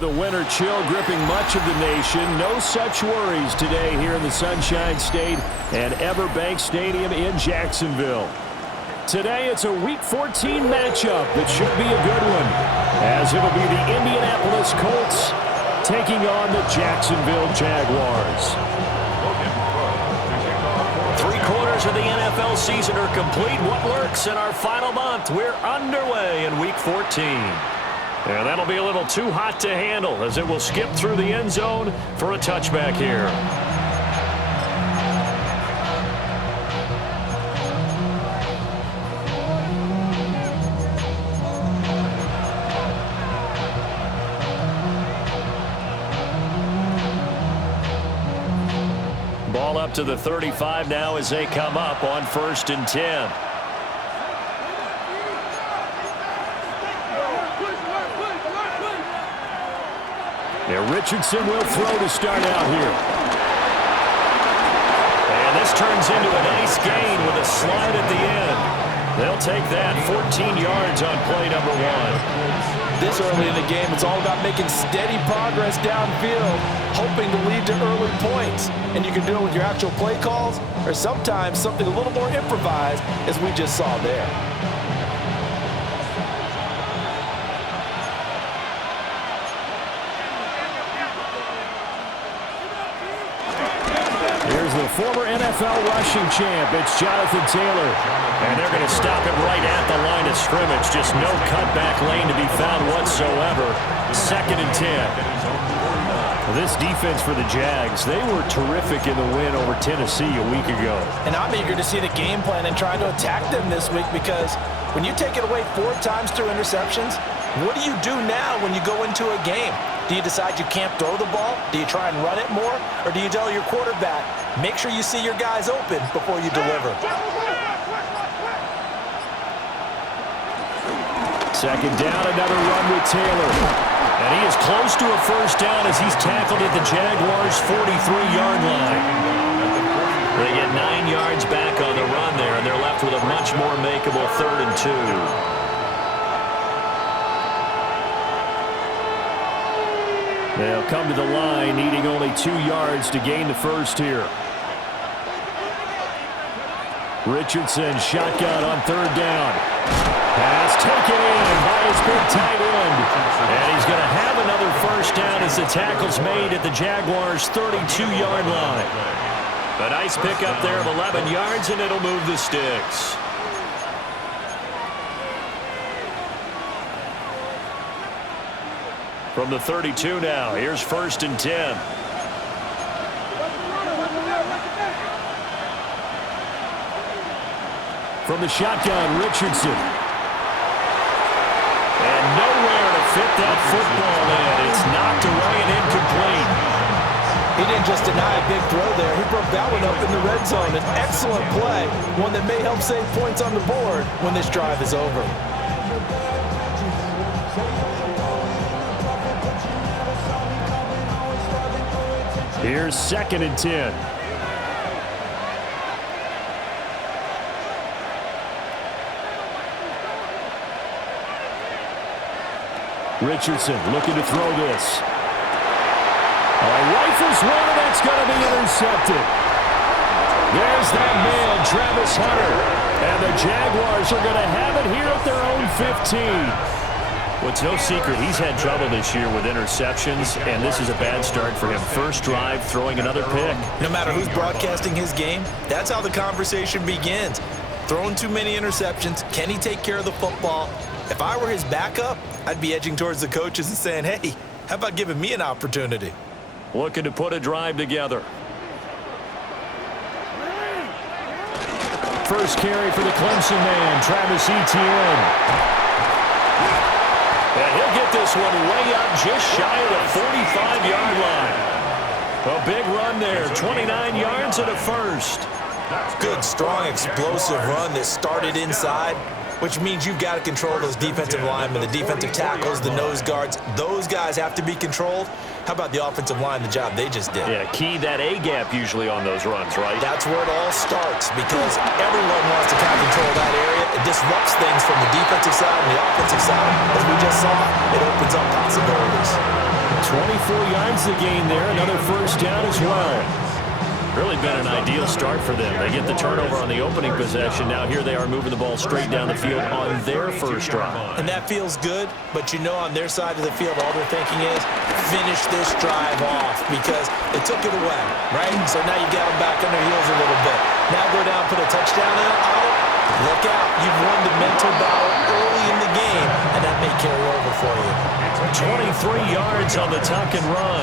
The winter chill gripping much of the nation. No such worries today here in the Sunshine State and Everbank Stadium in Jacksonville. Today it's a Week 14 matchup that should be a good one, as it'll be the Indianapolis Colts taking on the Jacksonville Jaguars. 3/4 of the NFL season are complete. What lurks in our final month? We're underway in Week 14. And that'll be a little too hot to handle as it will skip through the end zone for a touchback here. Ball up to the 35 now as they come up on 1st and 10. Richardson will throw to start out here. And this turns into a nice gain with a slide at the end. They'll take that 14 yards on play number 1. This early in the game, it's all about making steady progress downfield, hoping to lead to early points. And you can do it with your actual play calls or sometimes something a little more improvised, as we just saw there. The former NFL rushing champ, it's Jonathan Taylor. And they're going to stop him right at the line of scrimmage. Just no cutback lane to be found whatsoever. 2nd and 10. This defense for the Jags, they were terrific in the win over Tennessee a week ago. And I'm eager to see the game plan and trying to attack them this week, because when you take it away 4 times through interceptions, what do you do now when you go into a game? Do you decide you can't throw the ball? Do you try and run it more? Or do you tell your quarterback, make sure you see your guys open before you deliver? 2nd down, another run with Taylor. And he is close to a 1st down as he's tackled at the Jaguars' 43-yard line. They get 9 yards back on the run there, and they're left with a much more makeable 3rd and 2. They'll come to the line, needing only 2 yards to gain the 1st here. Richardson, shotgun on 3rd down. Pass taken in by his big tight end. And he's going to have another 1st down as the tackle's made at the Jaguars' 32-yard line. A nice pickup there of 11 yards, and it'll move the sticks. From the 32 now, here's 1st and 10. From the shotgun, Richardson. And nowhere to fit that football in. It's knocked away and incomplete. He didn't just deny a big throw there. He broke that one up in the red zone. An excellent play, one that may help save points on the board when this drive is over. Here's 2nd and 10. Richardson looking to throw this. Rifles one, and that's going to be intercepted. There's that man, Travis Hunter. And the Jaguars are going to have it here at their own 15. Well, it's no secret he's had trouble this year with interceptions, and this is a bad start for him. 1st drive, throwing another pick. No matter who's broadcasting his game, that's how the conversation begins. Throwing too many interceptions, can he take care of the football? If I were his backup, I'd be edging towards the coaches and saying, hey, how about giving me an opportunity? Looking to put a drive together. First carry for the Clemson man, Travis Etienne. And he'll get this one way up just shy of the 45-yard line. A big run there, 29 yards and a 1st. Good, strong, explosive run that started inside, which means you've got to control those defensive linemen, the defensive tackles, the nose guards. Those guys have to be controlled. How about the offensive line, the job they just did? Yeah, key that A-gap usually on those runs, right? That's where it all starts, because everyone wants to kind of control that area. It disrupts things from the defensive side and the offensive side. As we just saw, it opens up possibilities. 24 yards to gain there. Another first down as well. Really been an ideal start for them. They get the turnover on the opening possession. Now here they are moving the ball straight down the field on their first drive. And that feels good, but you know on their side of the field, all they're thinking is finish this drive off because they took it away, right? So now you got them back on their heels a little bit. Now go down, put a touchdown in on it. Look out. You've won the mental battle early in the game, and that may carry over for you. 23 yards on the tuck and run.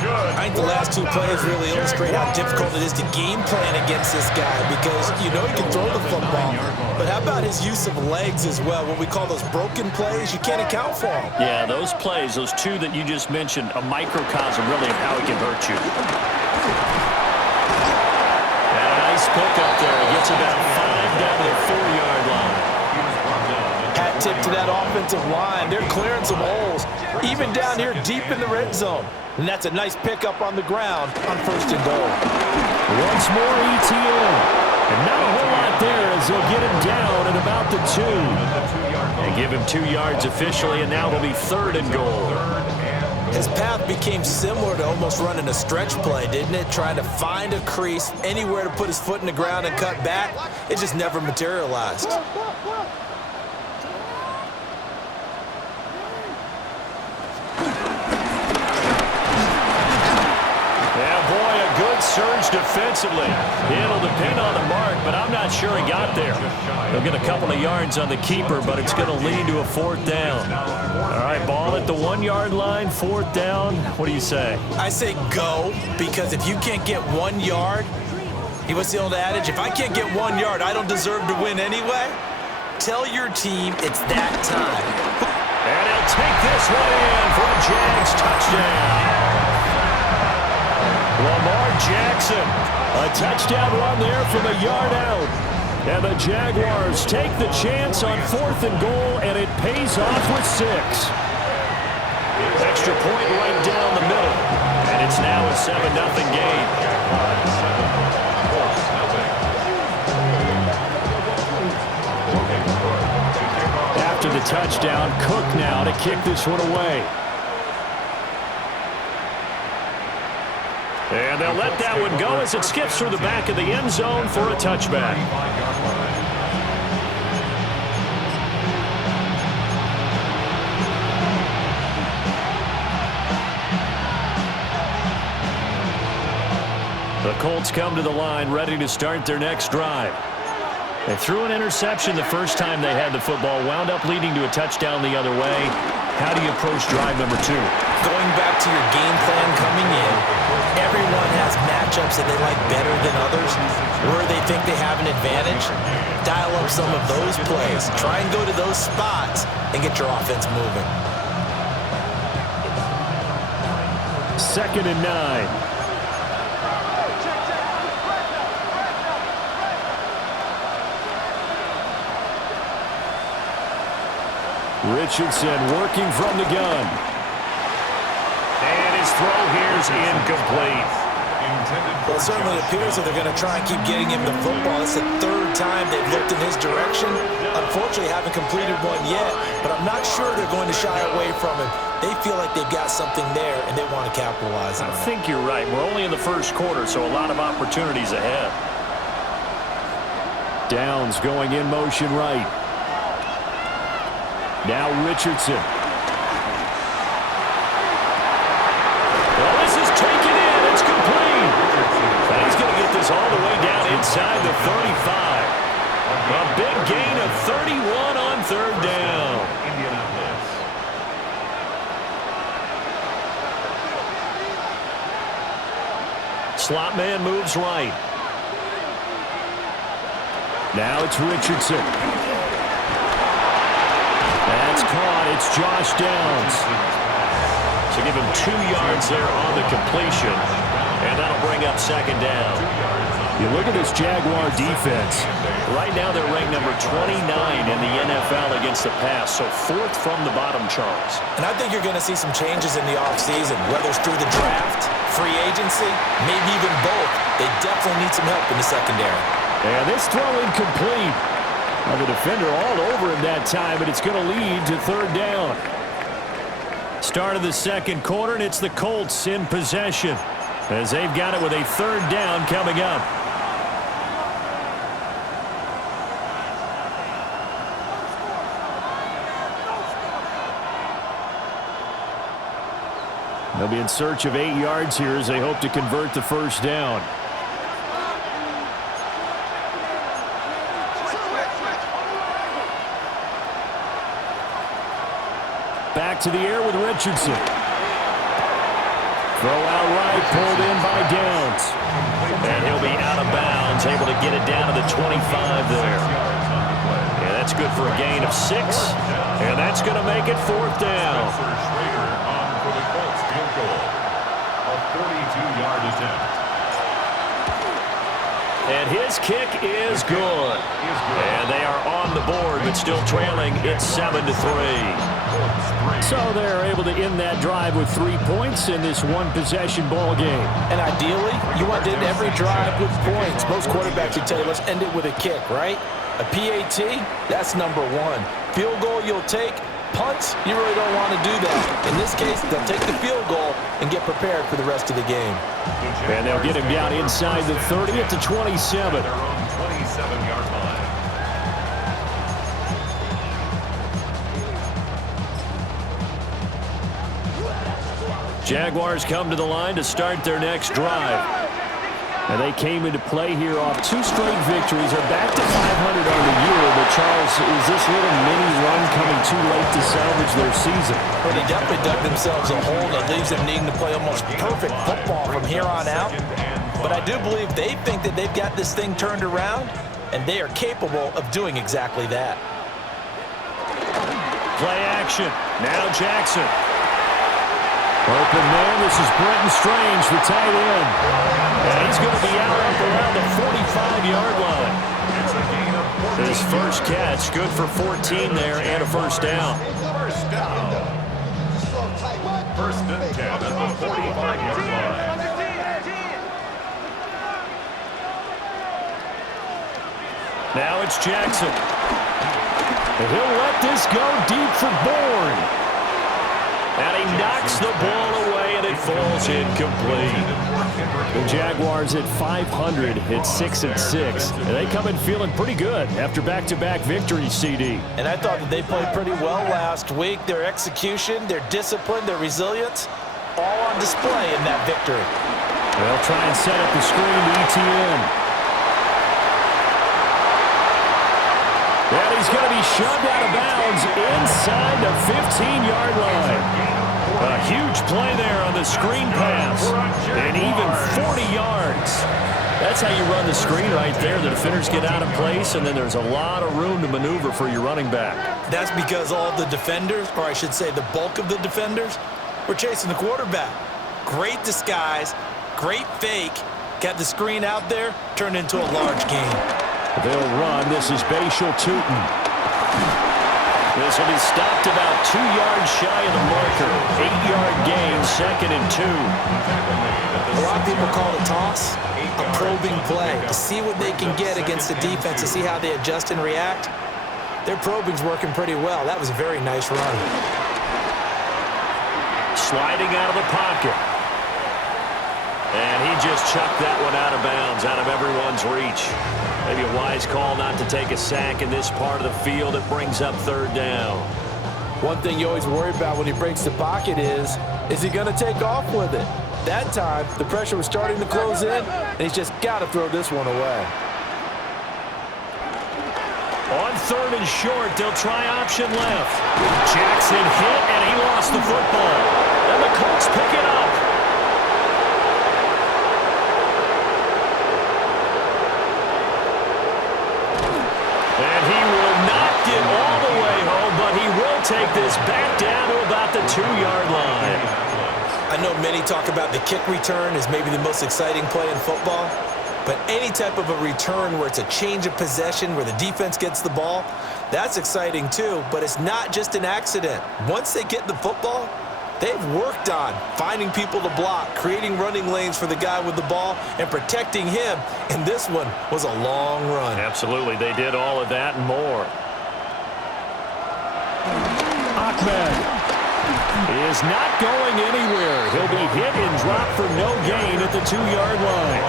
I think the last two plays really illustrate how difficult it is to game plan against this guy because you know he can throw the football. But how about his use of legs as well? What we call those broken plays, you can't account for them. Yeah, those plays, those two that you just mentioned, a microcosm really of how he can hurt you. And a nice pickup there. He gets about 5 down to the 4-yard line. Hat tip to that offensive line. They're clearing some holes, even down here deep in the red zone. And that's a nice pickup on the ground on first and goal. Once more ETN. And not a whole lot there as they'll get him down at about the 2. And give him 2 yards officially, and now it'll be 3rd and goal. His path became similar to almost running a stretch play, didn't it? Trying to find a crease, anywhere to put his foot in the ground and cut back. It just never materialized. Surge defensively. It'll depend on the mark, but I'm not sure he got there. He'll get a couple of yards on the keeper, but it's going to lead to a 4th down. All right, ball at the 1-yard line, 4th down. What do you say? I say go, because if you can't get 1 yard, what's the old adage? If I can't get 1 yard, I don't deserve to win anyway. Tell your team it's that time. And he'll take this one in for a Jags touchdown. Lamar Jackson, a touchdown run there from a yard out. And the Jaguars take the chance on 4th and goal, and it pays off with 6. Extra point right down the middle. And it's now a 7-0 game. After the touchdown, Cook now to kick this one away. And they'll let that one go as it skips through the back of the end zone for a touchback. The Colts come to the line ready to start their next drive. They threw an interception the first time they had the football, wound up leading to a touchdown the other way. How do you approach drive number 2? Going back to your game plan coming in, everyone has matchups that they like better than others, where they think they have an advantage. Dial up some of those plays. Try and go to those spots and get your offense moving. 2nd and 9. Richardson working from the gun. And his throw here is incomplete. Well, it certainly appears that they're going to try and keep getting him the football. It's the 3rd time they've looked in his direction. Unfortunately, haven't completed one yet, but I'm not sure they're going to shy away from him. They feel like they've got something there, and they want to capitalize on it. I think you're right. We're only in the first quarter, so a lot of opportunities ahead. Downs going in motion right. Now Richardson. Well, this is taken in. It's complete. And he's going to get this all the way down inside the 35. A big gain of 31 on 3rd down. Slot man moves right. Now it's Richardson. That's caught. It's Josh Downs. So give him 2 yards there on the completion, and that'll bring up 2nd down. You look at this Jaguar defense. Right now they're ranked number 29 in the NFL against the pass, so 4th from the bottom, Charles. And I think you're going to see some changes in the offseason, whether it's through the draft, free agency, maybe even both. They definitely need some help in the secondary. And this throw incomplete. Now the defender all over him that time, but it's going to lead to 3rd down. Start of the second quarter, and it's the Colts in possession as they've got it with a third down coming up. They'll be in search of 8 yards here as they hope to convert the first down. Back to the air with Richardson. Throw out right, pulled in by Downs. And he'll be out of bounds, able to get it down to the 25 there. Yeah, that's good for a gain of 6. And that's going to make it fourth down. And his kick is good. And they are on the board, but still trailing. It's 7-3. So they're able to end that drive with 3 points in this one-possession ball game. And ideally, you want to end every drive with points. Most quarterbacks would tell you, let's end it with a kick, right? A PAT, that's number 1. Field goal you'll take. Punts, you really don't want to do that. In this case, they'll take the field goal and get prepared for the rest of the game. And they'll get him down inside the 30 at the 27. Jaguars come to the line to start their next drive. And they came into play here off 2 straight victories. They're back to 500 on the year. But, Charles, is this little mini run coming too late to salvage their season? Well, they definitely dug themselves a hole that leaves them needing to play almost perfect football from here on out. But I do believe they think that they've got this thing turned around, and they are capable of doing exactly that. Play action. Now Jackson. Open man, this is Brenton Strange, the tight end. And he's going to be out up around the 45-yard line. His first catch, good for 14 there and a first down. First and 10 at the 45-yard line. Now it's Jackson. And he'll let this go deep for Bourne. And he knocks the ball away, and it falls incomplete. The Jaguars at 500 at 6-6. And they come in feeling pretty good after back-to-back victories, CD. And I thought that they played pretty well last week. Their execution, their discipline, their resilience, all on display in that victory. They'll try and set up the screen to ETN. And he's going to be shoved out of bounds inside the 15-yard line. A huge play there on the screen pass. And even 40 yards. That's how you run the screen right there. The defenders get out of place, and then there's a lot of room to maneuver for your running back. That's because all the defenders, or I should say the bulk of the defenders, were chasing the quarterback. Great disguise, great fake. Got the screen out there, turned into a large gain. They'll run. This is Bashal Tootin. This will be stopped about 2 yards shy of the marker. 8-yard gain, 2nd and 2. A lot of people call it toss, a probing play, to see what they can get against the defense, to see how they adjust and react. Their probing's working pretty well. That was a very nice run. Sliding out of the pocket. And he just chucked that one out of bounds, out of everyone's reach. Maybe a wise call not to take a sack in this part of the field. It brings up 3rd down. One thing you always worry about when he breaks the pocket is he going to take off with it? That time, the pressure was starting to close in, and he's just got to throw this one away. On 3rd and short, they'll try option left. Jackson hit, and he lost the football. And the Colts pick it up. And he will not get all the way home, but he will take this back down to about the 2-yard line. I know many talk about the kick return as maybe the most exciting play in football, but any type of a return where it's a change of possession, where the defense gets the ball, that's exciting too, but it's not just an accident. Once they get the football, they've worked on finding people to block, creating running lanes for the guy with the ball, and protecting him. And this one was a long run. Absolutely. They did all of that and more. Ahmed. is not going anywhere. He'll be hit and dropped for no gain at the 2-yard line.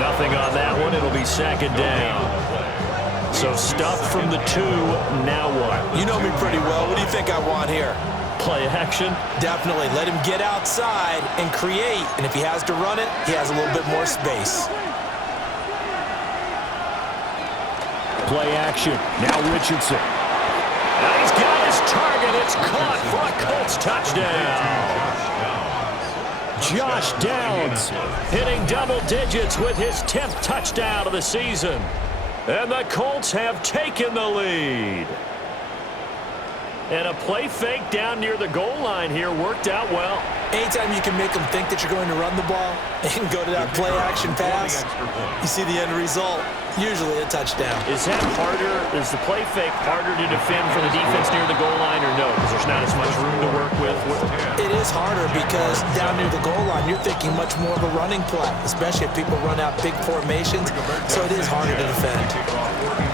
Nothing on that one. It'll be second down. So stuffed from the 2. Now what? You know me pretty well. What do you think I want here? Play action. Definitely. Let him get outside and create. And if he has to run it, he has a little bit more space. Play action. Now Richardson. Now he's got his target. It's caught for a Colts touchdown. Josh Downs Hitting double digits with his 10th touchdown of the season. And the Colts have taken the lead. And a play fake down near the goal line here worked out well. Anytime you can make them think that you're going to run the ball and go to that play action pass, you see the end result, usually a touchdown. Is that harder? Is the play fake harder to defend for the defense near the goal line or no? Because there's not as much room to work with? It is harder because down near the goal line, you're thinking much more of a running play, especially if people run out big formations, so it is harder to defend.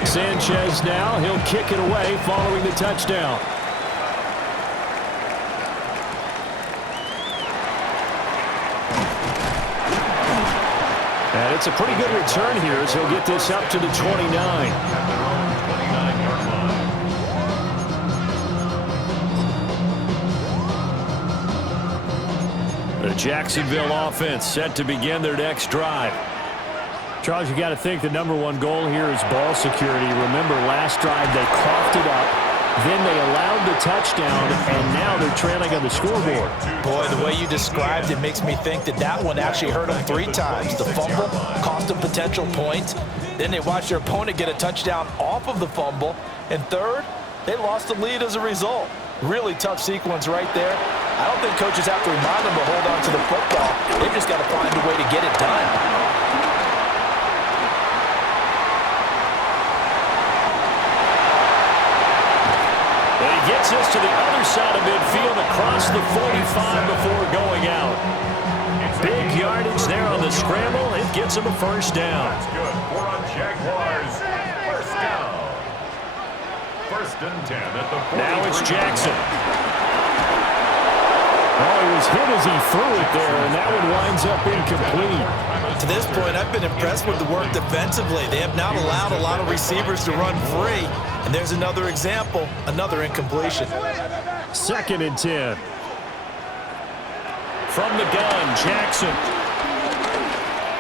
Sanchez now. He'll kick it away following the touchdown. And it's a pretty good return here as he'll get this up to the 29. The Jacksonville offense set to begin their next drive. Charles, you got to think the #1 goal here is ball security. Remember, last drive they coughed it up, then they allowed the touchdown, and now they're trailing on the scoreboard. Boy, the way you described it makes me think that that one actually hurt them 3 times. The fumble cost them potential points. Then they watched their opponent get a touchdown off of the fumble. And third, they lost the lead as a result. Really tough sequence right there. I don't think coaches have to remind them to hold on to the football. They've just got to find a way to get it done. Gets us to the other side of midfield across the 45 before going out. Big yardage there on the scramble. It gets him a first down. That's good for a Jaguars first down. 1st and 10 at the 43. Now it's Jackson. Oh, he was hit as he threw it there, and that one winds up incomplete. To this point, I've been impressed with the work defensively. They have not allowed a lot of receivers to run free. And there's another example, another incompletion. 2nd and 10. From the gun, Jackson.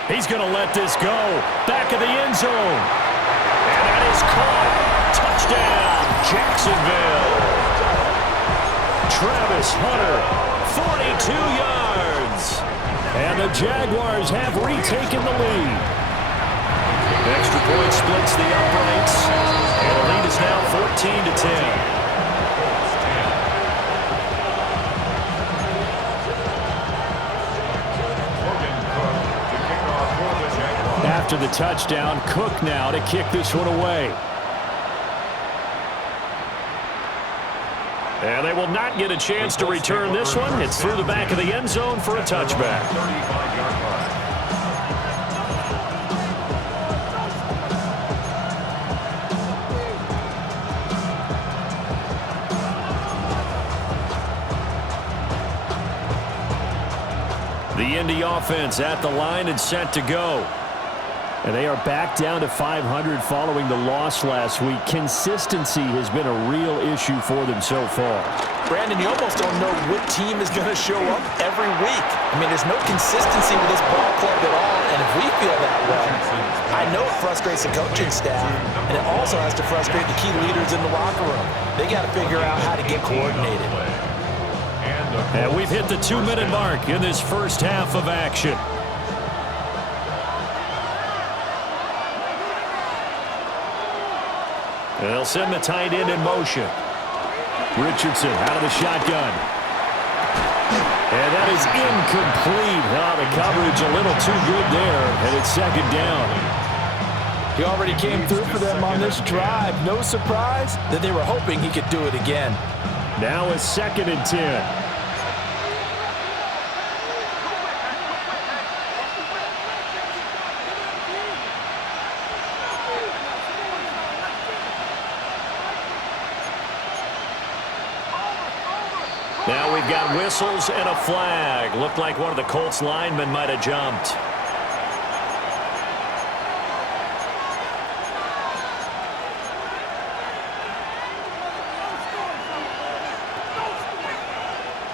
He's going to let this go. Back of the end zone. And that is caught. Touchdown, Jacksonville. Travis Hunter, 42 yards. and the Jaguars have retaken the lead. Extra point splits the uprights, and the lead is now 14-10. After the touchdown, Cook now to kick this one away. And they will not get a chance to return this one. It's through the back of the end zone for a touchback. The Indy offense at the line and set to go. And they are back down to 500 following the loss last week. Consistency has been a real issue for them so far. Brandon, you almost don't know what team is going to show up every week. I mean, there's no consistency with this ball club at all, and if we feel that way, I know it frustrates the coaching staff, and it also has to frustrate the key leaders in the locker room. They got to figure out how to get coordinated. And we've hit the 2-minute mark in this first half of action. And they'll send the tight end in motion. Richardson out of the shotgun. And that is incomplete. Oh, the coverage a little too good there, and it's 2nd down. He already came through for them on this drive. No surprise that they were hoping he could do it again. Now it's 2nd and 10. we've got whistles and a flag. Looked like one of the Colts linemen might have jumped.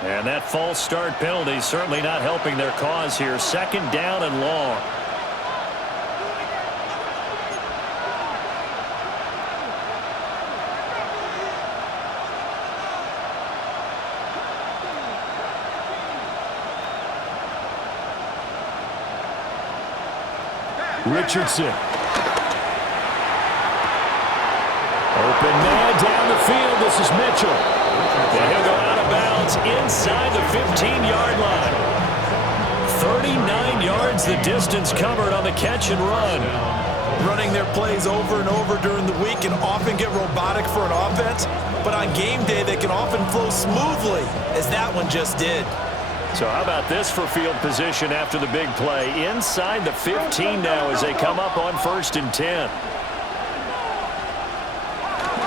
And that false start penalty certainly not helping their cause here. Second down and long. Richardson. Open man down the field. This is Mitchell. And he'll go out of bounds inside the 15-yard line. 39 yards the distance covered on the catch and run. Running their plays over and over during the week can often get robotic for an offense, but on game day they can often flow smoothly, as that one just did. So how about this for field position after the big play? Inside the 15 now as they come up on 1st and 10.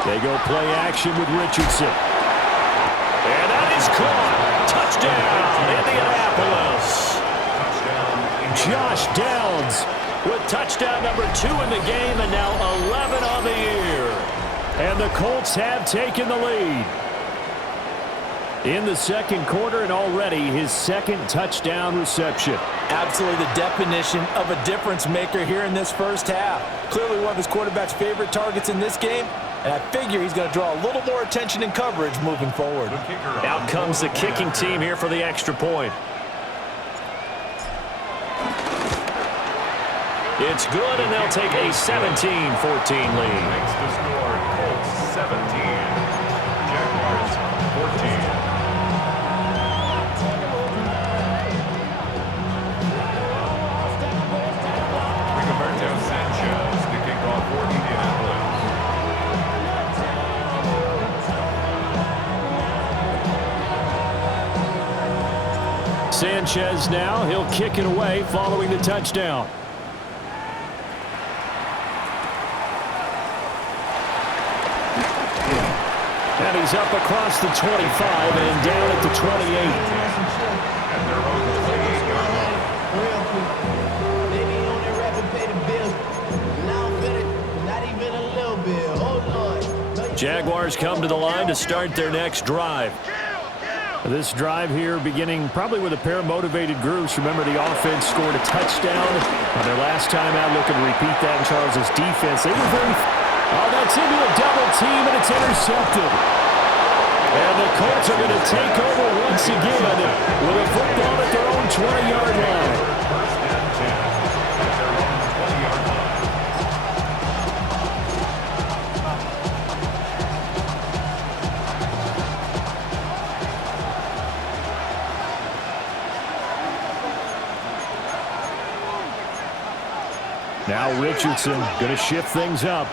They go play action with Richardson. And that is caught. Touchdown, Indianapolis. Josh Downs with touchdown number 2 in the game and now 11 on the year. And the Colts have taken the lead. In the second quarter and already his second touchdown reception. Absolutely the definition of a difference maker here in this first half. Clearly one of his quarterback's favorite targets in this game, and I figure he's going to draw a little more attention and coverage moving forward. Out comes the kicking team here for the extra point. It's good, and they'll take a 17-14 lead. Makes the score Colts 17, Jaguars 14. Sanchez to kick off for Indianapolis. Sanchez now, he'll kick it away following the touchdown. And he's up across the 25 and down at the 28. At their own 28-yard line. Jaguars come to the line to start their next drive. This drive here beginning probably with a pair of motivated groups. Remember, the offense scored a touchdown on their last time out. Looking to repeat that in Charles's defense. They were very... Oh, that's into a double team, and it's intercepted. And the Colts are going to take over once again with a football at their own 20-yard line. First and 10 at their own 20-yard line. Now Richardson going to shift things up.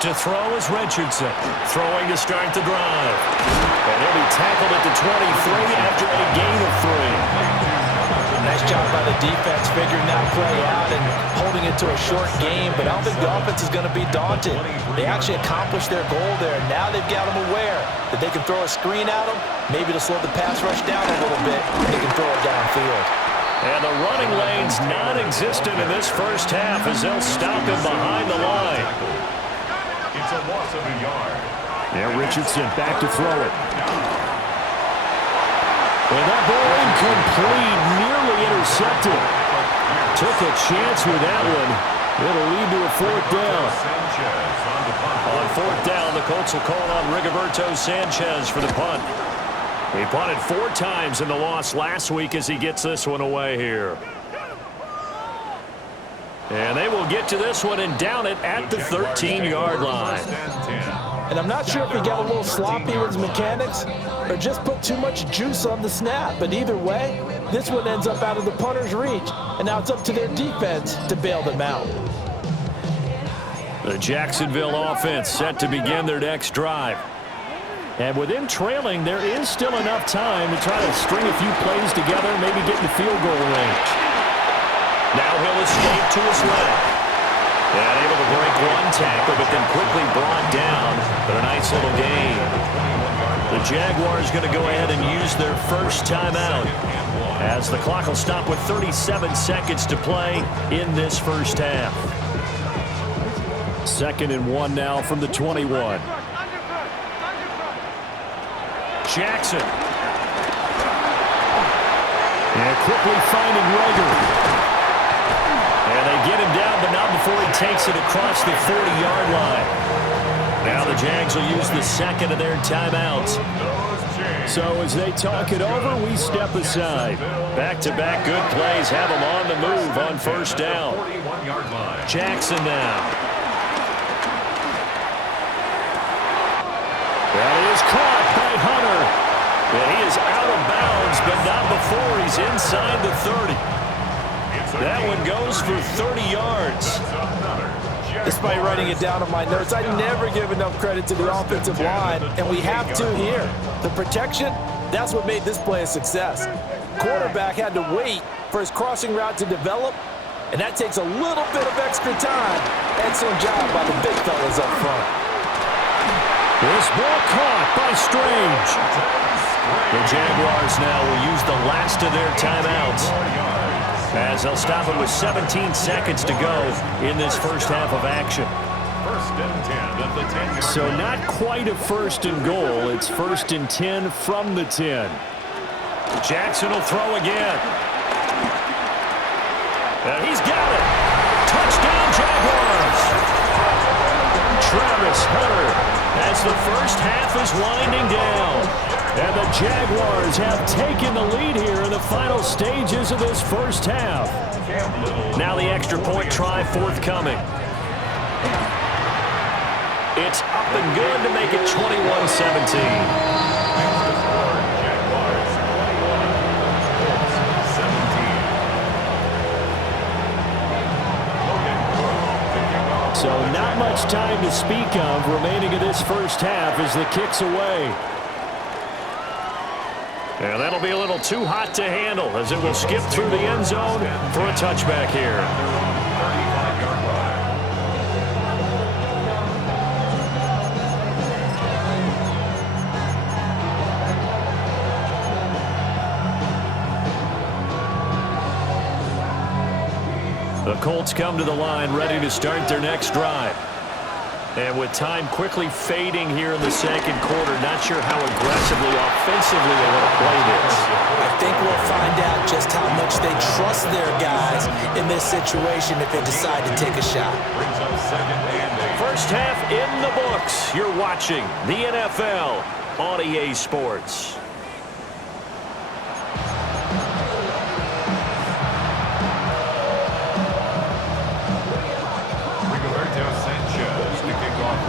To throw is Richardson. Throwing to start the drive. And he'll be tackled at the 23 after a gain of 3. Nice job by the defense figuring that play out and holding it to a short game, but I don't think the offense is going to be daunted. They actually accomplished their goal there. Now they've got them aware that they can throw a screen at them, maybe to slow the pass rush down a little bit, and they can throw it downfield. And the running lane's non-existent in this first half as they'll stop him behind the line. It's a loss of a yard. Yeah, Richardson back to throw it. And that ball incomplete, nearly intercepted. Took a chance with that one. It'll lead to a fourth down. Sanchez on the punt. On fourth down, the Colts will call on Rigoberto Sanchez for the punt. He punted 4 times in the loss last week as he gets this one away here. And they will get to this one and down it at the 13-yard line. And I'm not sure if he got a little sloppy with his mechanics or just put too much juice on the snap. But either way, this one ends up out of the punter's reach. And now it's up to their defense to bail them out. The Jacksonville offense set to begin their next drive. And with them trailing, there is still enough time to try to string a few plays together, maybe get in the field goal range. Now he'll escape to his left. And able to break one tackle, but then quickly brought down. But a nice little gain. The Jaguars going to go ahead and use their first timeout, as the clock will stop with 37 seconds to play in this first half. 2nd and 1 now from the 21. Jackson. And quickly finding Rager. And they get him down, but not before he takes it across the 40-yard line. Now the Jags will use the second of their timeouts. So as they talk it over, we step aside. Back-to-back good plays have them on the move on first down. Jackson now. That is caught by Hunter. And he is out of bounds, but not before he's inside the 30. That one goes for 30 yards. Despite writing it down on my notes, I never give enough credit to the offensive line, and we have to here. The protection, that's what made this play a success. Quarterback had to wait for his crossing route to develop, and that takes a little bit of extra time. Excellent job by the big fellas up front. This ball caught by Strange. The Jaguars now will use the last of their timeouts, as they'll stop it with 17 seconds to go in this first half of action. So not quite a 1st and goal. It's 1st and 10 from the 10. Jackson will throw again. And he's got it. Touchdown, Jaguars. Travis Hunter, as the first half is winding down. and the Jaguars have taken the lead here in the final stages of this first half. Now the extra point try forthcoming. It's up and good to make it 21-17. So not much time to speak of remaining in this first half as the kick's away. And that'll be a little too hot to handle as it will skip through the end zone for a touchback here. The Colts come to the line ready to start their next drive. And with time quickly fading here in the second quarter, not sure how aggressively, offensively they want to play this. I think we'll find out just how much they trust their guys in this situation if they decide to take a shot. First half in the books. You're watching the NFL on EA Sports.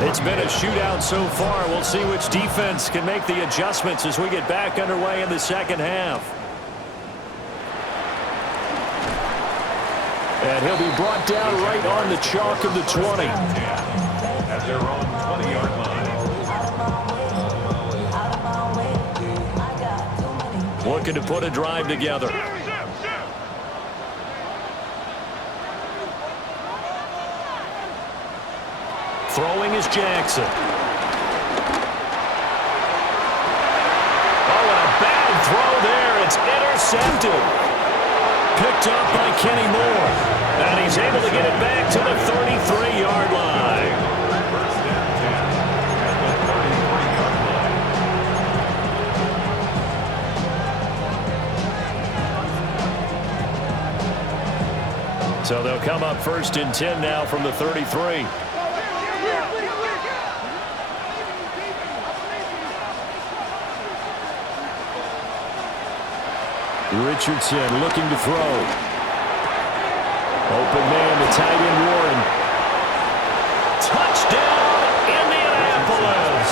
It's been a shootout so far. We'll see which defense can make the adjustments as we get back underway in the second half. And he'll be brought down right on the chalk of the 20. At their own 20-yard line. Looking to put a drive together. Throwing is Jackson. Oh, and a bad throw there. It's intercepted. Picked up by Kenny Moore. And he's able to get it back to the 33-yard line. First and 10 at the 33-yard line. So they'll come up first and 10 now from the 33. Richardson looking to throw. Open man to tight end Warren. Touchdown, Indianapolis.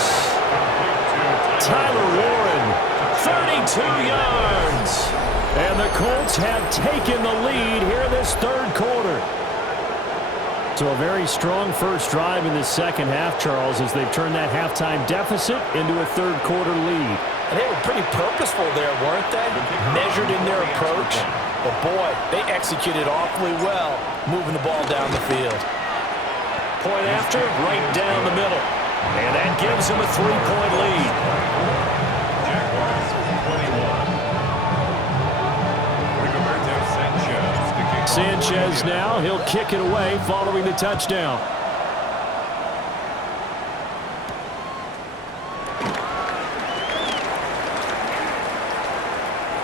Tyler Warren, 32 yards. and the Colts have taken the lead here in this third quarter. So a very strong first drive in this second half, Charles, as they've turned that halftime deficit into a third quarter lead. And they were pretty purposeful there, weren't they? Measured in their approach. But boy, they executed awfully well, moving the ball down the field. Point after, right down the middle. And that gives him a 3-point lead. Sanchez now, he'll kick it away following the touchdown.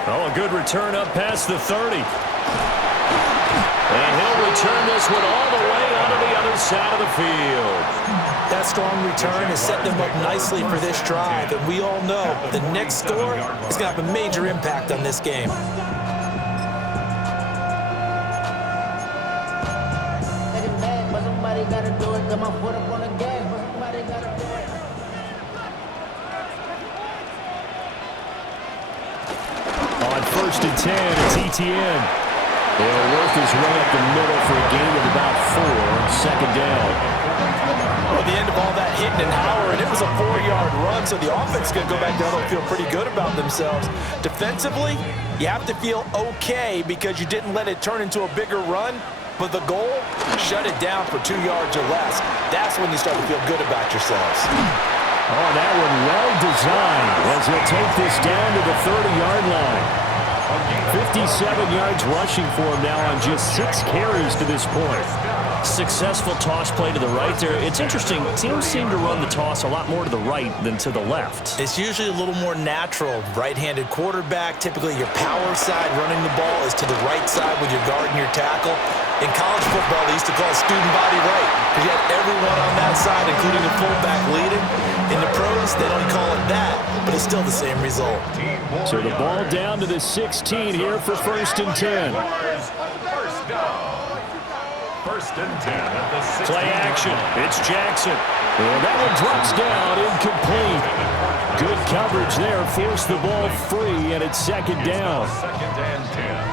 Oh, a good return up past the 30. And he'll return this one all the way onto the other side of the field. That strong return has set them up nicely for this drive, and we all know the next score is going to have a major impact on this game. On 1st and 10, it's ETN. He'll work his way up the middle for a gain of about 4, second down. Well, at the end of all that hitting and hollering, it was a 4-yard run, so the offense is going to go back down and feel pretty good about themselves. Defensively, you have to feel okay because you didn't let it turn into a bigger run, but the goal, shut it down for 2 yards or less. That's when you start to feel good about yourselves. Oh, that one well designed as he'll take this down to the 30-yard line. 57 yards rushing for him now on just 6 carries to this point. Successful toss play to the right there. It's interesting. Teams seem to run the toss a lot more to the right than to the left. It's usually a little more natural. Right-handed quarterback, typically your power side running the ball is to the right side with your guard and your tackle. In college football, they used to call it student body right because you had everyone on that side, including the fullback leading. In the pros, they don't call it that, but it's still the same result. So the ball down to the 16 here for 1st and 10. First and 10 at the 16. Play action. It's Jackson. And that one drops down, incomplete. Good coverage there, forced the ball free, and it's 2nd down. Second and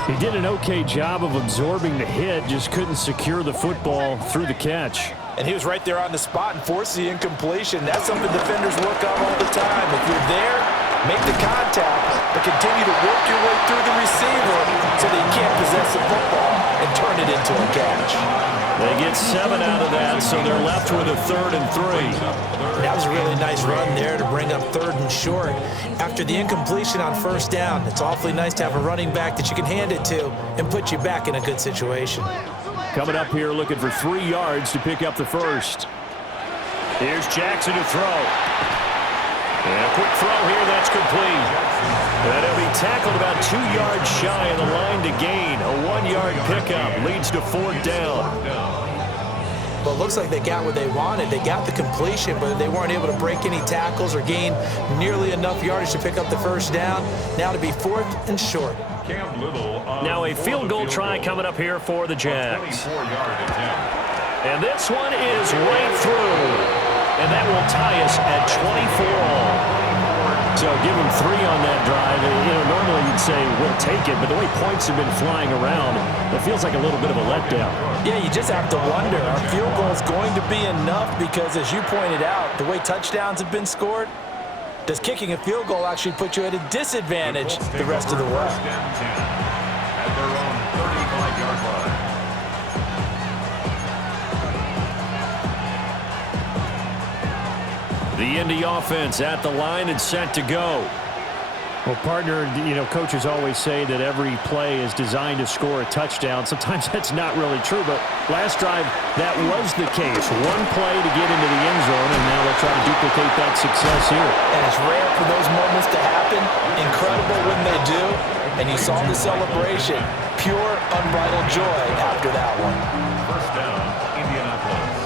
10. He did an okay job of absorbing the hit, just couldn't secure the football through the catch. And he was right there on the spot and forced the incompletion. That's something defenders work on all the time. If you're there, make the contact, but continue to work your way through the receiver so that you can't possess the football and turn it into a catch. They get 7 out of that, so they're left with a 3rd and 3. That was a really nice run there to bring up 3rd and short. After the incompletion on 1st down, it's awfully nice to have a running back that you can hand it to and put you back in a good situation. Coming up here looking for 3 yards to pick up the first. Here's Jackson to throw. And a quick throw here, that's complete. And he'll be tackled about 2 yards shy of the line to gain. A 1-yard pickup leads to 4th down. Well, it looks like they got what they wanted. They got the completion, but they weren't able to break any tackles or gain nearly enough yardage to pick up the 1st down. Now to be 4th and short. Now a field goal try coming up here for the Jags. And this one is right through. And that will tie us at 24 all. So give him 3 on that drive. Normally you'd say we'll take it, but the way points have been flying around, it feels like a little bit of a letdown. Yeah, you just have to wonder, are field goals going to be enough? Because as you pointed out, the way touchdowns have been scored, does kicking a field goal actually put you at a disadvantage the rest of the way? At their own 35-yard line. The Indy offense at the line and set to go. Well, partner, coaches always say that every play is designed to score a touchdown. Sometimes that's not really true, but last drive, that was the case. One play to get into the end zone, and now they'll try to duplicate that success here. And it's rare for those moments to happen. Incredible when they do. And you saw the celebration. Pure, unbridled joy after that one. First down, Indianapolis.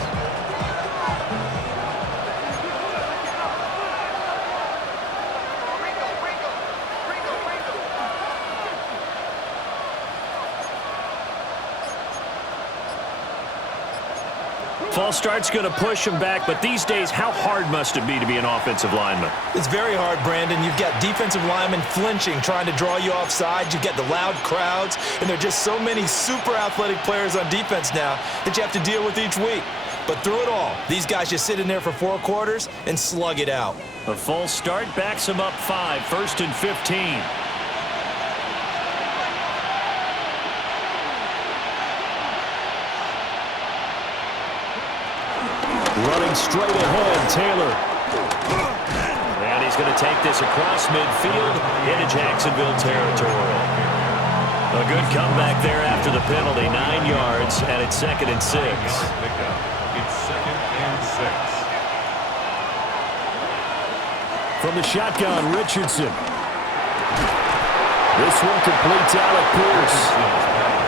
False start's going to push him back, but these days, how hard must it be to be an offensive lineman? It's very hard, Brandon. You've got defensive linemen flinching, trying to draw you offside. You've got the loud crowds, and there are just so many super athletic players on defense now that you have to deal with each week. But through it all, these guys just sit in there for 4 quarters and slug it out. A false start backs him up 5, 1st and 15. Running straight ahead, Taylor. And he's going to take this across midfield into Jacksonville territory. A good comeback there after the penalty, 9 yards, and it's 2nd and 6. It's 2nd and 6. From the shotgun, Richardson. This one complete to Alec Pierce.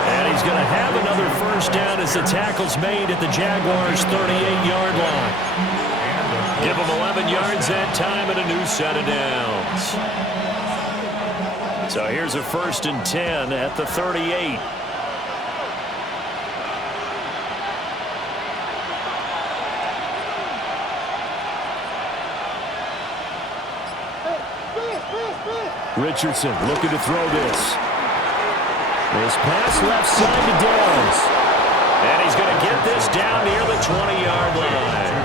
And he's going to have another first down as the tackle's made at the Jaguars' 38-yard line. Give them 11 yards that time and a new set of downs. So here's a 1st and 10 at the 38. Richardson looking to throw this. This pass left side to Downs. And he's going to get this down near the 20-yard line.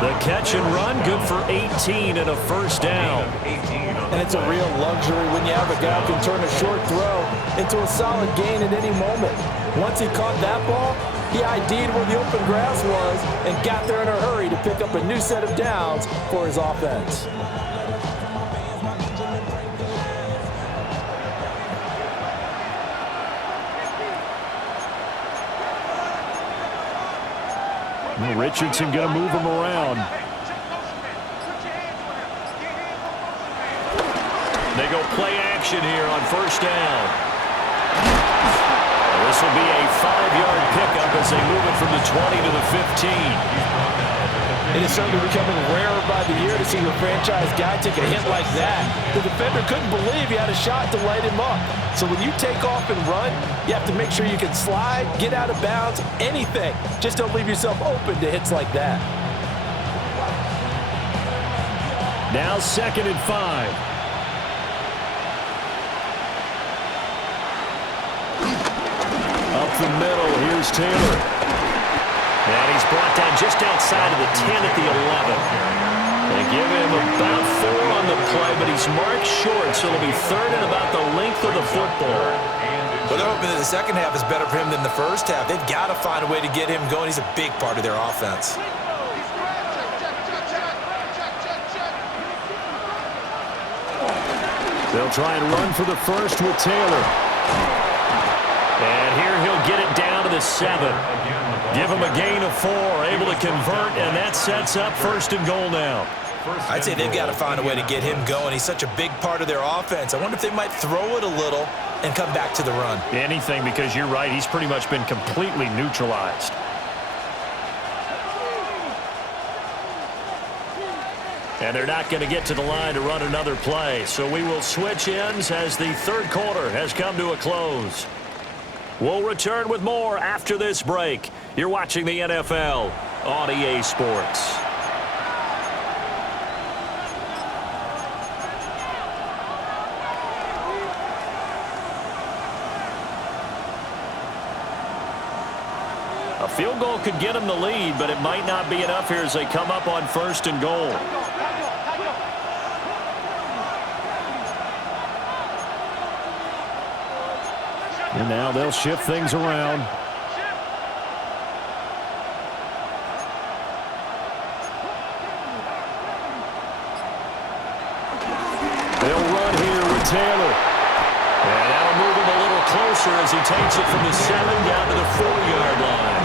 The catch and run, good for 18 and a first down. And it's a real luxury when you have a guy who can turn a short throw into a solid gain at any moment. Once he caught that ball, he ID'd where the open grass was and got there in a hurry to pick up a new set of downs for his offense. Richardson going to move him around. They go play action here on first down. This will be a 5-yard pickup as they move it from the 20 to the 15. It is certainly becoming rarer by the year to see your franchise guy take a hit like that. The defender couldn't believe he had a shot to light him up. So when you take off and run, you have to make sure you can slide, get out of bounds, anything. Just don't leave yourself open to hits like that. Now 2nd and 5. Up the middle, here's Taylor. And he's brought down just outside of the 10 at the 11. They give him about 4 on the play, but he's marked short, so it'll be 3rd and about the length of the football. But they're hoping that the second half is better for him than the first half. They've got to find a way to get him going. He's a big part of their offense. They'll try and run for the first with Taylor. And here he'll get it down to the 7. Give him a gain of 4, able to convert, and that sets up 1st and goal now. I'd say they've got to find a way to get him going. He's such a big part of their offense. I wonder if they might throw it a little and come back to the run. Anything, because you're right, he's pretty much been completely neutralized. And they're not going to get to the line to run another play, so we will switch ends as the 3rd quarter has come to a close. We'll return with more after this break. You're watching the NFL on EA Sports. A field goal could get them the lead, but it might not be enough here as they come up on 1st and goal. And now they'll shift things around. They'll run here with Taylor. And that'll move him a little closer as he takes it from the 7 down to the 4-yard line.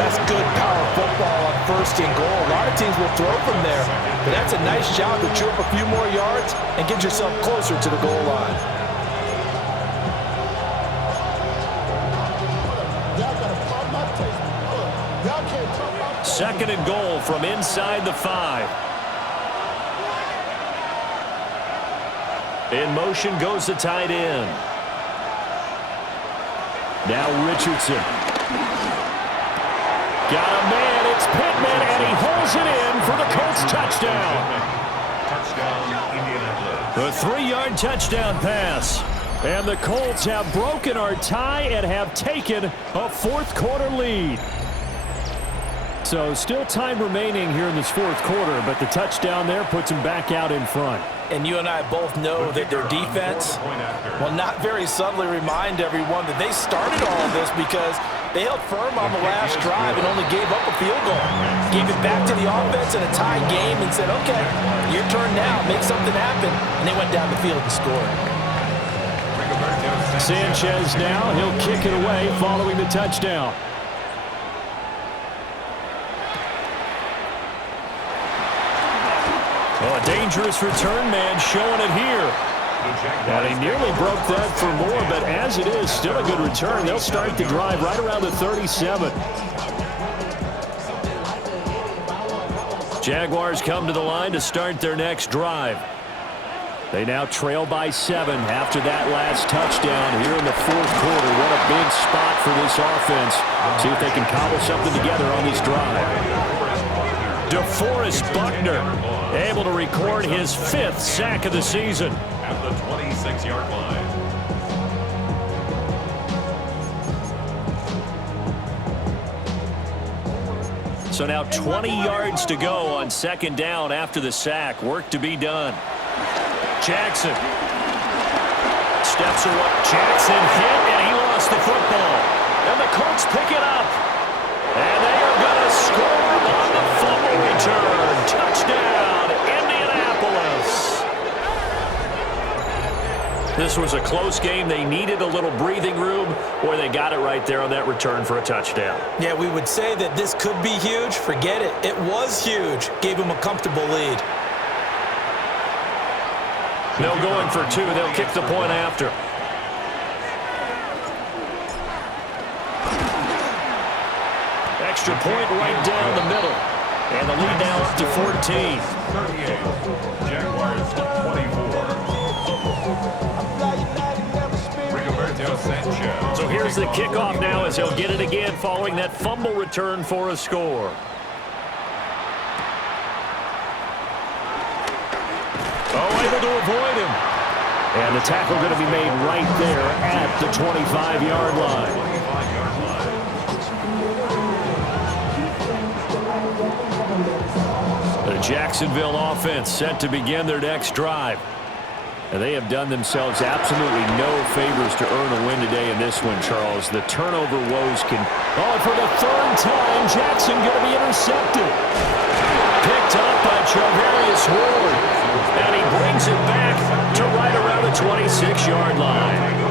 That's good power football on 1st and goal. A lot of teams will throw from there, but that's a nice job to chew up a few more yards and get yourself closer to the goal line. 2nd and goal from inside the 5. In motion goes the tight end. Now Richardson. Got a man, it's Pittman, and he holds it in for the Colts touchdown. The 3-yard touchdown pass. And the Colts have broken our tie and have taken a 4th quarter lead. So still time remaining here in this 4th quarter, but the touchdown there puts them back out in front. And you and I both know that their defense will not very subtly remind everyone that they started all of this because They held firm on the last drive and only gave up a field goal. Gave it back to the offense in a tie game and said, okay, your turn now, make something happen. And they went down the field and scored. Sanchez now, he'll kick it away following the touchdown. Oh, a dangerous return man showing it here. And he nearly broke that for more, but as it is, still a good return. They'll start the drive right around the 37. Jaguars come to the line to start their next drive. They now trail by 7 after that last touchdown here in the fourth quarter. What a big spot for this offense. See if they can cobble something together on this drive. DeForest Buckner able to record his 5th sack of the season. At the 26-yard line. So now 20 yards to go on second down after the sack. Work to be done. Jackson steps away. Jackson hit, and he lost the football. And the Colts pick it up. And they are going to score on the fumble return. Touchdown, Indianapolis. This was a close game. They needed a little breathing room, or they got it right there on that return for a touchdown. Yeah, we would say that this could be huge. Forget it. It was huge. Gave him a comfortable lead. No going for 2. They'll kick the point after. Extra point right down the middle. And the lead now up to 14. 38. Jaguars 24. So here's the kickoff now as he'll get it again following that fumble return for a score. Oh, able to avoid him. And the tackle going to be made right there at the 25-yard line. The Jacksonville offense set to begin their next drive. And they have done themselves absolutely no favors to earn a win today in this one, Charles. The turnover woes can... Oh, for the 3rd time, Jackson going to be intercepted. Picked up by Charvarius Ward. And he brings it back to right around the 26-yard line.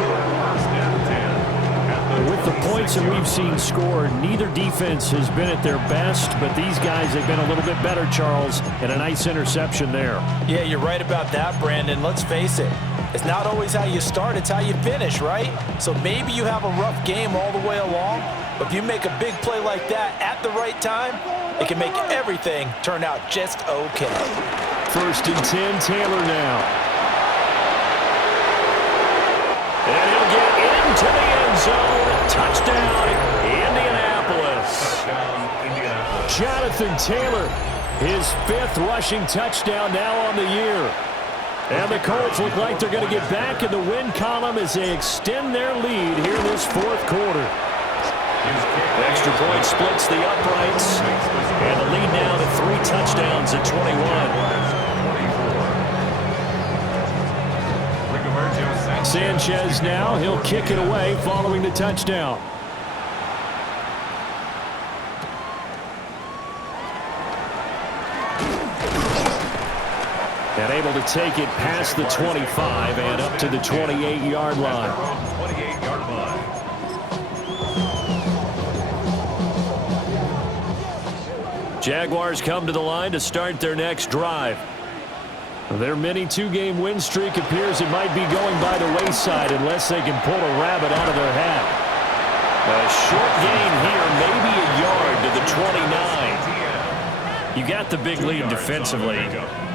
With the points that we've seen scored, neither defense has been at their best, but these guys have been a little bit better, Charles, and a nice interception there. Yeah, you're right about that, Brandon. Let's face it. It's not always how you start, it's how you finish, right? So maybe you have a rough game all the way along, but if you make a big play like that at the right time, it can make everything turn out just okay. 1st and 10, Taylor now. And he'll get into the end zone. Touchdown, Indianapolis. Jonathan Taylor, his 5th rushing touchdown now on the year. And the Colts look like they're going to get back in the win column as they extend their lead here in this 4th quarter. Extra point splits the uprights. And the lead now to 3 touchdowns at 21. Sanchez now, he'll kick it away following the touchdown. And able to take it past the 25 and up to the 28-yard line. Jaguars come to the line to start their next drive. Their mini 2-game win streak appears it might be going by the wayside unless they can pull a rabbit out of their hat. A short gain here, maybe a yard to the 29. You got the big lead defensively.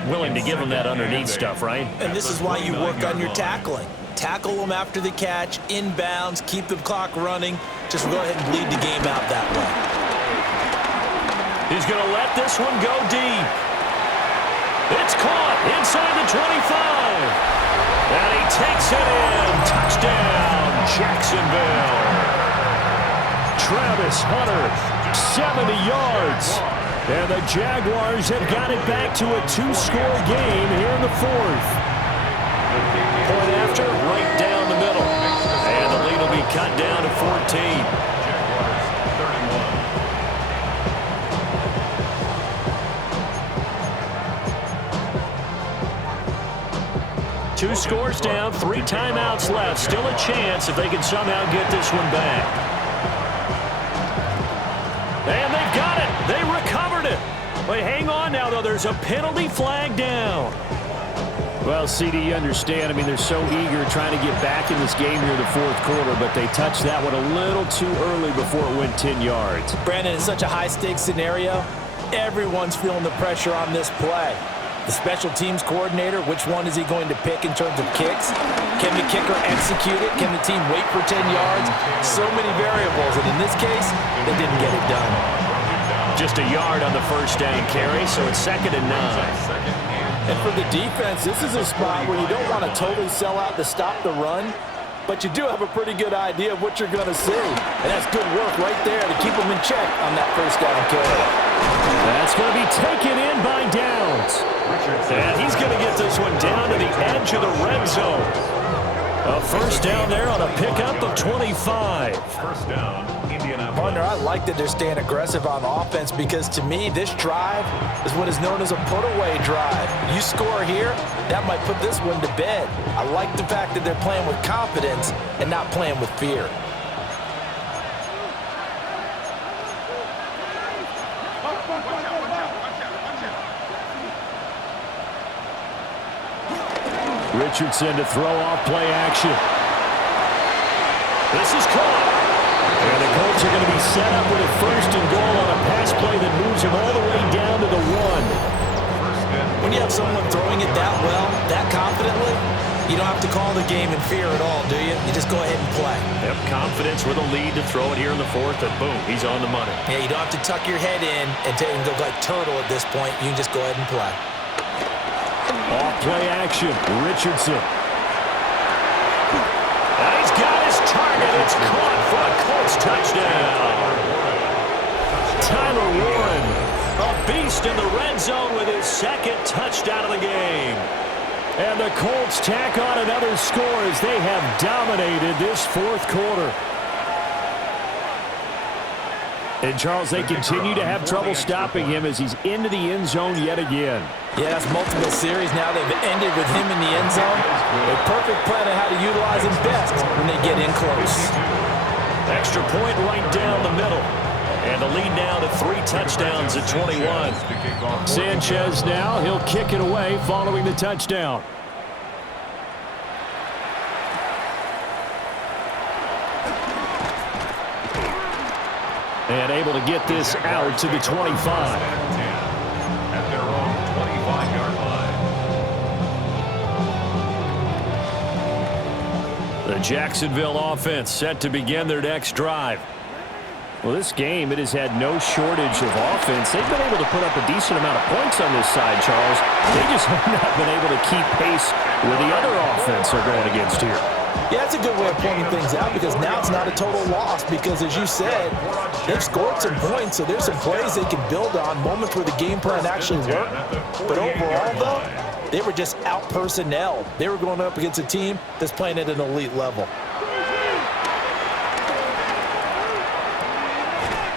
Willing to give them that underneath stuff, right? And this is why you work on your tackling. Tackle them after the catch, inbounds, keep the clock running. Just go ahead and bleed the game out that way. He's going to let this one go deep. It's caught inside the 25. And he takes it in. Touchdown, Jacksonville. Travis Hunter, 70 yards. And the Jaguars have got it back to a 2-score game here in the 4th. Point after, right down the middle. And the lead will be cut down to 14. 2 scores down, 3 timeouts left. Still a chance if they can somehow get this one back. And they've got it. They recovered it. Wait, hang on now, though. There's a penalty flag down. Well, CD, you understand. I mean, they're so eager trying to get back in this game here in the fourth quarter, but they touched that one a little too early before it went 10 yards. Brandon, in such a high-stakes scenario, everyone's feeling the pressure on this play. The special teams coordinator, which one is he going to pick in terms of kicks? Can the kicker execute it? Can the team wait for 10 yards? So many variables, and in this case, they didn't get it done. Just a yard on the first down carry, so it's 2nd and 9. And for the defense, this is a spot where you don't want to totally sell out to stop the run, but you do have a pretty good idea of what you're going to see. And that's good work right there to keep them in check on that first down carry. That's going to be taken in by Downs. And he's going to get this one down to the edge of the red zone. A first down there on a pickup of 25. First down, Indianapolis. Partner, I like that they're staying aggressive on offense because to me, this drive is what is known as a put-away drive. You score here, that might put this one to bed. I like the fact that they're playing with confidence and not playing with fear. Richardson to throw off play action. This is caught. And the Colts are going to be set up with a 1st and goal on a pass play that moves them all the way down to the 1. When you have someone throwing it that well, that confidently, you don't have to call the game in fear at all, do you? You just go ahead and play. Yep, confidence with a lead to throw it here in the 4th, and boom, he's on the money. Yeah, you don't have to tuck your head in and go like turtle at this point. You can just go ahead and play. Off play action, Richardson. And he's got his target. It's caught for a Colts touchdown. Tyler Warren, a beast in the red zone with his 2nd touchdown of the game. And the Colts tack on another score as they have dominated this 4th quarter. And, Charles, they continue to have trouble stopping him as he's into the end zone yet again. Yeah, that's multiple series now. They've ended with him in the end zone. A perfect plan on how to utilize him best when they get in close. Extra point right down the middle. And the lead now to 3 touchdowns at 21. Sanchez now, he'll kick it away following the touchdown. And able to get this out to the 25. At their own 25-yard line. The Jacksonville offense set to begin their next drive. Well, this game, it has had no shortage of offense. They've been able to put up a decent amount of points on this side, Charles. They just have not been able to keep pace with the other offense they're going against here. Yeah, that's a good way of pointing things out because now it's not a total loss because, as you said, they've scored some points, so there's some plays they can build on, moments where the game plan actually worked. But overall, though, they were just out-personnelled. They were going up against a team that's playing at an elite level.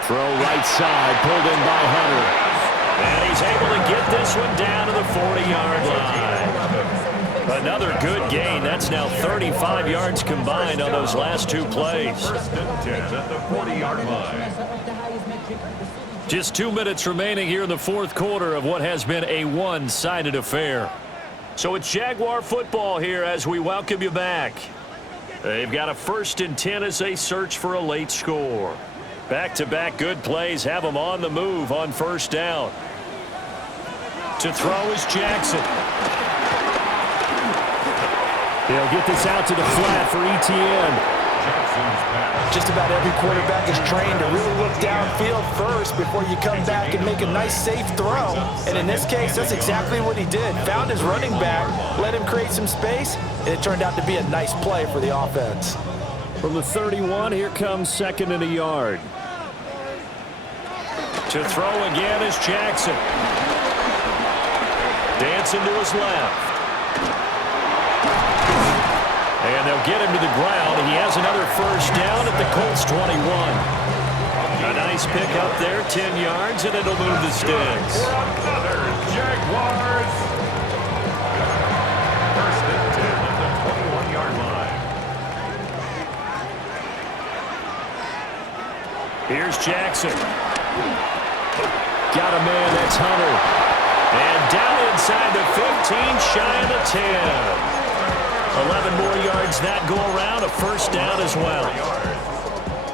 Throw right side, pulled in by Hunter. And he's able to get this one down to the 40-yard line. Another good gain. That's now 35 yards combined on those last 2 plays. 1st and 10 at the 40-yard line. Just 2 minutes remaining here in the 4th quarter of what has been a one-sided affair. So it's Jaguar football here as we welcome you back. They've got a 1st and 10 as they search for a late score. Back-to-back good plays have them on the move on 1st down. To throw is Jackson. They'll get this out to the flat for ETN. Just about every quarterback is trained to really look downfield first before you come back and make a nice, safe throw. And in this case, that's exactly what he did. Found his running back, let him create some space, and it turned out to be a nice play for the offense. From the 31, here comes 2nd and a yard. To throw again is Jackson. Dancing to his left. And they'll get him to the ground. He has another 1st down at the Colts 21. A nice pick up there, 10 yards, and it'll move the sticks. For another Jaguars. 1st and 10. Here's Jackson. Got a man, that's Hunter. And down inside the 15, shy of the 10. 11 more yards that go around, a first down as well.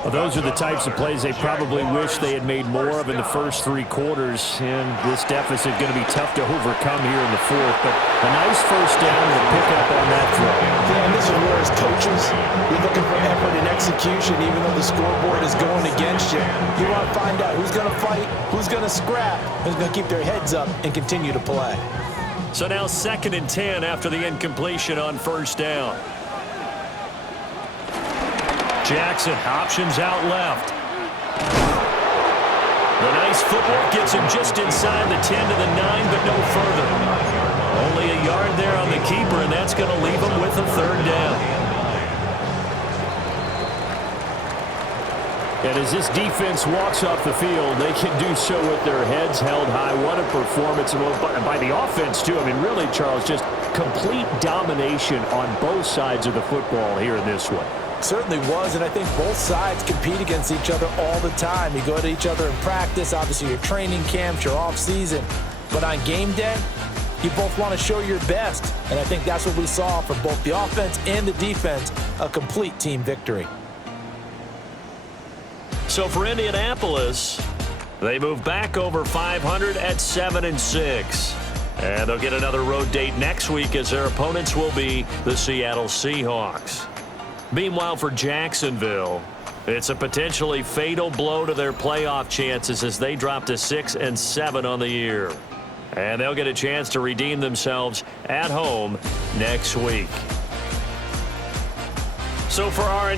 Well, those are the types of plays they probably wish they had made more of in the first 3 quarters. And this deficit going to be tough to overcome here in the 4th. But a nice first down and a pickup on that throw. Yeah, and this is where as coaches, you're looking for effort and execution even though the scoreboard is going against you. You want to find out who's going to fight, who's going to scrap, who's going to keep their heads up and continue to play. So now 2nd and 10 after the incompletion on first down. Jackson options out left. The nice footwork gets him just inside the 10 to the 9, but no further. Only a yard there on the keeper, and that's going to leave him with a 3rd down. And as this defense walks off the field, they can do so with their heads held high. What a performance by the offense, too. I mean, really, Charles, just complete domination on both sides of the football here in this one. Certainly was, and I think both sides compete against each other all the time. You go to each other in practice, obviously your training camps, your off-season. But on game day, you both want to show your best. And I think that's what we saw from both the offense and the defense, a complete team victory. So for Indianapolis, they move back over 500 at 7-6. And they'll get another road date next week as their opponents will be the Seattle Seahawks. Meanwhile, for Jacksonville, it's a potentially fatal blow to their playoff chances as they drop to 6-7 on the year. And they'll get a chance to redeem themselves at home next week. So for our